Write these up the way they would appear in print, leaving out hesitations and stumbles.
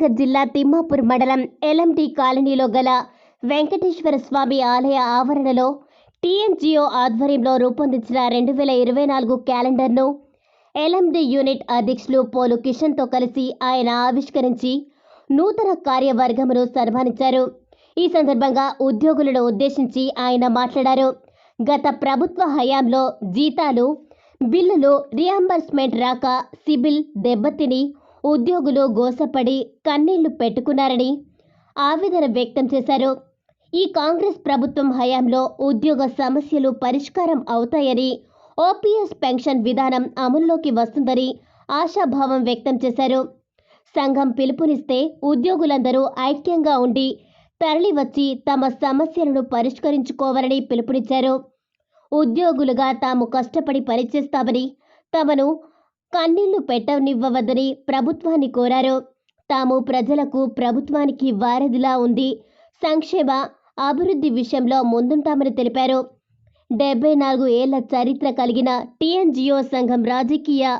కరీంనగర్ జిల్లా తిమ్మాపూర్ మండలం ఎల్ఎండి కాలనీలో గల వెంకటేశ్వర స్వామి ఆలయ ఆవరణలో టీఎన్జీఓ ఆధ్వర్యంలో రూపొందించిన 2024 క్యాలెండర్ను ఎల్ఎండి యూనిట్ అధ్యక్షులు పోలు కిషన్తో కలిసి ఆయన ఆవిష్కరించి నూతన కార్యవర్గమును సన్మానించారు. ఈ సందర్భంగా ఉద్యోగులను ఉద్దేశించి ఆయన మాట్లాడారు. గత ప్రభుత్వ హయాంలో జీతాలు, బిల్లులు రియంబర్స్మెంట్ రాక సిబిల్ దెబ్బతిని ఉద్యోగులు గోసపడి కన్నీళ్లు పెట్టుకున్నారని ఆవేదన వ్యక్తం చేశారు. ఈ కాంగ్రెస్ ప్రభుత్వం హయాంలో ఉద్యోగ సమస్యలు పరిష్కారం అవుతాయని, ఓపీఎస్ పెన్షన్ విధానం అమలులోకి వస్తుందని ఆశాభావం వ్యక్తం చేశారు. సంఘం పిలుపునిస్తే ఉద్యోగులందరూ ఐక్యంగా ఉండి తరలివచ్చి తమ సమస్యలను పరిష్కరించుకోవాలని పిలుపునిచ్చారు. ఉద్యోగులుగా తాము కష్టపడి పనిచేస్తామని, తమను కన్నీళ్లు పెట్టనివ్వవద్దని ప్రభుత్వాన్ని కోరారు. తాము ప్రజలకు, ప్రభుత్వానికి వారధిలా ఉంది సంక్షేమ అభివృద్ధి విషయంలో ముందుంటామని తెలిపారు. 74 ఏళ్ల చరిత్ర కలిగిన టీఎన్జీఓ సంఘం రాజకీయ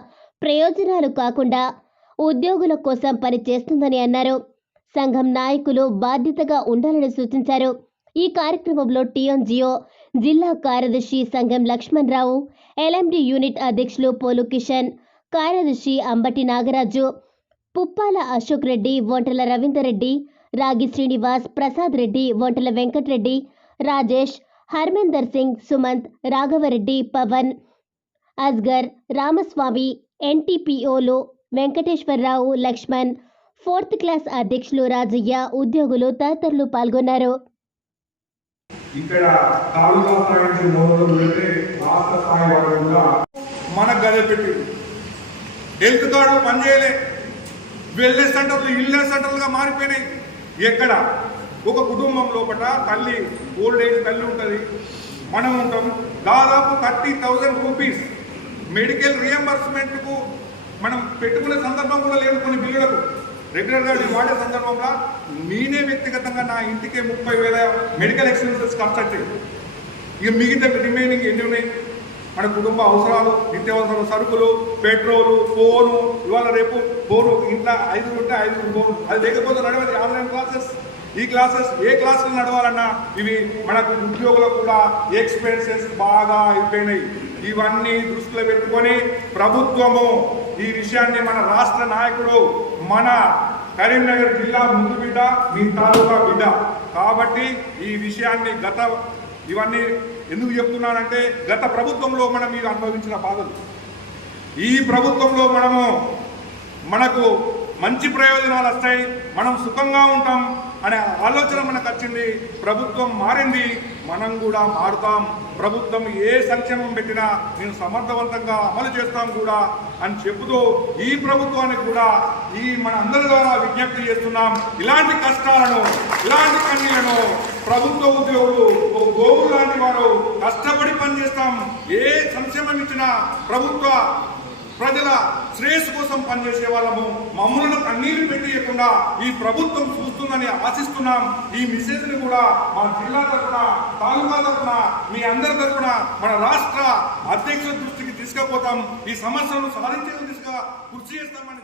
ప్రయోజనాలు కాకుండా ఉద్యోగుల కోసం పనిచేస్తుందని అన్నారు. సంఘం నాయకులు బాధ్యతగా ఉండాలని సూచించారు. ఈ కార్యక్రమంలో టీఎన్జీఓ జిల్లా కార్యదర్శి సంఘం లక్ష్మణ్ రావు, ఎల్ఎండి యూనిట్ అధ్యక్షులు పోలు కిషన్, కార్యదర్శి అంబటి నాగరాజు, పుప్పాల అశోక్ రెడ్డి, వంటల రవీందర్ రెడ్డి, రాగి శ్రీనివాస్, ప్రసాద్ రెడ్డి, వంటల వెంకటరెడ్డి, రాజేష్, హర్మేందర్ సింగ్, సుమంత్, రాఘవరెడ్డి, పవన్, అస్గర్, రామస్వామి, ఎన్టీపీఓలు వెంకటేశ్వరరావు, లక్ష్మణ్, 4th క్లాస్ అధ్యక్షులు రాజయ్య, ఉద్యోగులు తదితరులు పాల్గొన్నారు. ఇక్కడ తాలూకా స్థాయి నుంచి మొదలు పెడితే రాష్ట్ర స్థాయి వరకు కూడా మనకు గదే పెట్టి హెల్త్ కార్డులు పనిచేయలే, వెల్నెస్ సెంటర్లు ఇల్నెస్ సెంటర్లుగా మారిపోయినాయి. ఎక్కడ ఒక కుటుంబం లోపల తల్లి, ఓల్డ్ ఏజ్ తల్లి ఉంటుంది, మనం ఉంటాం. దాదాపు 30,000 రూపీస్ మెడికల్ రియంబర్స్మెంట్కు మనం పెట్టుకునే సందర్భం కూడా లేదు. కొన్ని బిల్లులకు రెగ్యులర్గా వాడే సందర్భంలో నేనే వ్యక్తిగతంగా నా ఇంటికే 30,000 మెడికల్ ఎక్స్పెన్సెస్ ఖర్చు అవుతాయి. ఇక మిగతా రిమైనింగ్ ఎన్ని ఉన్నాయి? మన కుటుంబ అవసరాలు, నిత్యావసర సరుకులు, పెట్రోలు, ఫోను, ఇవాళ రేపు ఫోను ఇంట్లో 5 ఉంటే 5 ఫోను, అది లేకపోతే నడవదు. ఆన్లైన్ క్లాసెస్, ఈ క్లాసెస్ ఏ క్లాసులు నడవాలన్నా ఇవి మనకు ఉద్యోగులకు కూడా ఎక్స్పెన్సెస్ బాగా అయిపోయినాయి. ఇవన్నీ దృష్టిలో పెట్టుకొని ప్రభుత్వము ఈ విషయాన్ని, మన రాష్ట్ర నాయకుడు, మన కరీంనగర్ జిల్లా ముందు బిడ్డ, మీ తాలూకా బిడ్డ కాబట్టి ఈ విషయాన్ని ఇవన్నీ ఎందుకు చెప్తున్నానంటే గత ప్రభుత్వంలో మనం మీరు అనుభవించిన బాధలు, ఈ ప్రభుత్వంలో మనకు మంచి ప్రయోజనాలు వస్తాయి, మనం సుఖంగా ఉంటాం అనే ఆలోచన మనకు వచ్చింది. ప్రభుత్వం మారింది, మనం కూడా మారుతాం. ప్రభుత్వం ఏ సంక్షేమం పెట్టినా నేను సమర్థవంతంగా అమలు చేస్తాం కూడా అని చెబుతూ ఈ ప్రభుత్వానికి కూడా మన అందరి ద్వారా విజ్ఞప్తి చేస్తున్నాం. ఇలాంటి కష్టాలను, ఇలాంటి కన్నీళ్లను ప్రభుత్వ ఉద్యోగులు గోవులు లాంటి వారు కష్టపడి పనిచేస్తాం. ఏ సంక్షేమం ఇచ్చినా ప్రభుత్వ ప్రజల శ్రేయస్సు కోసం పనిచేసే వాళ్ళము. మమ్మల్ని కన్నీళ్లు పెట్టియకుండా ఈ ప్రభుత్వం చూస్తుందని ఆశిస్తున్నాం. ఈ మెసేజ్ని కూడా మా జిల్లా తరఫున, తాలూకా తరఫున, మీ అందరి తరఫున మన రాష్ట్ర అధ్యక్షుల దృష్టికి తీసుకుపోతాం. ఈ సమస్యలను సాధించే దిశగా కృషి చేస్తామని